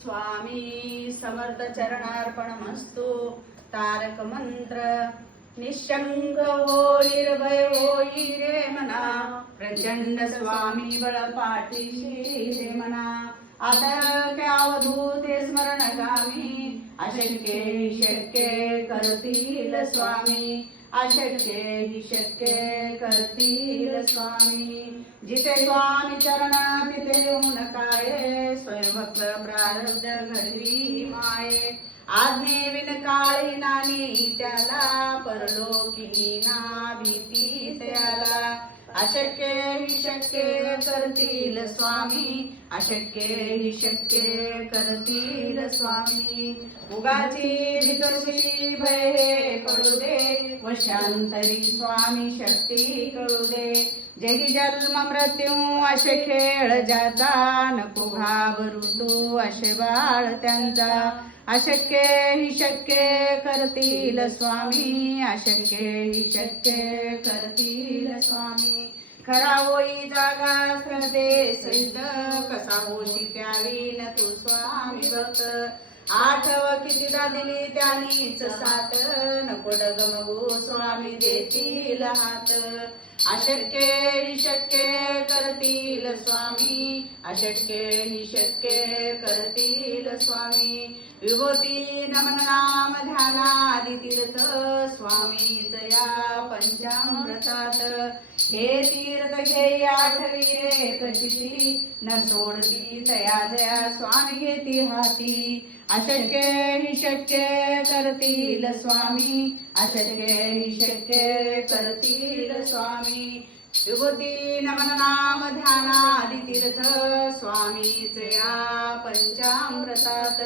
स्वामी समर्थ चरणार्पणमस्तु। तारक मंत्र। निशंक हो निर्भय होई रे मना, प्रचंड स्वामी बळ पाठीशी रे मना। आदर अवधूत स्मरणगामी, अशक्य हि शक्य करतील स्वामी, अशक्य हि शक्य करतील स्वामी। जिथे स्वामी चरण तिथे येऊन काय, स्वयंभक्त प्रारब्ध घडवी माये। आज्ञे विन काळी नानी त्याला, परलोकी ना भीती त्याला। अशक्य हि शक्य करतील स्वामी, अशक्य हि शक्य करतील स्वामी। उगाची भीतशी भय हे कळू दे, वशांतरी स्वामी शक्ती कळू दे। जगी जन्म मृत्यू असे खेळ ज्याचा, नको घाबरू तू असे बाळ त्यांचा। अशक्य हि शक्य करतील स्वामी, अशक्य हि शक्य करतील स्वामी। खरा होई जागा श्रद्धे सहित, कसा होशी त्यावीन तू स्वामी भक्त। आठव कितीदा दिली त्यांनीच साथ, नको डगमगू स्वामी देतील हात। अशक्य हि शक्य करतील स्वामी, अशक्य हि शक्य करतील स्वामी। विभूती नमन नाम ध्यानादि तीर्थ, स्वामीच या पंचामृतात। हे तीर्थ घे आठवी रे प्रचिती, न सोडती तया जया स्वामी घेती हाती। अशक्य हि शक्य करतील स्वामी, अशक्य हि शक्य करतील स्वामी। विभूती नमन नाम ध्यानादि तीर्थ, स्वामीच या पंचामृतात।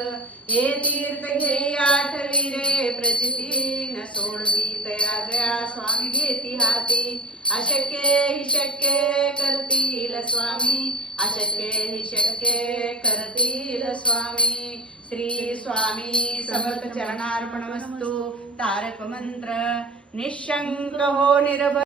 हे तीर्थ घे आठवी रे प्रचिती, न सोडती तया जया स्वामी घेती हाती। अशक्य हि शक्य करतील स्वामी, अशक्य हि शक्य करतील स्वामी। श्री स्वामी समर्थ चरणार्पणमस्तु। तारक मंत्र। निशंक हो निर्भय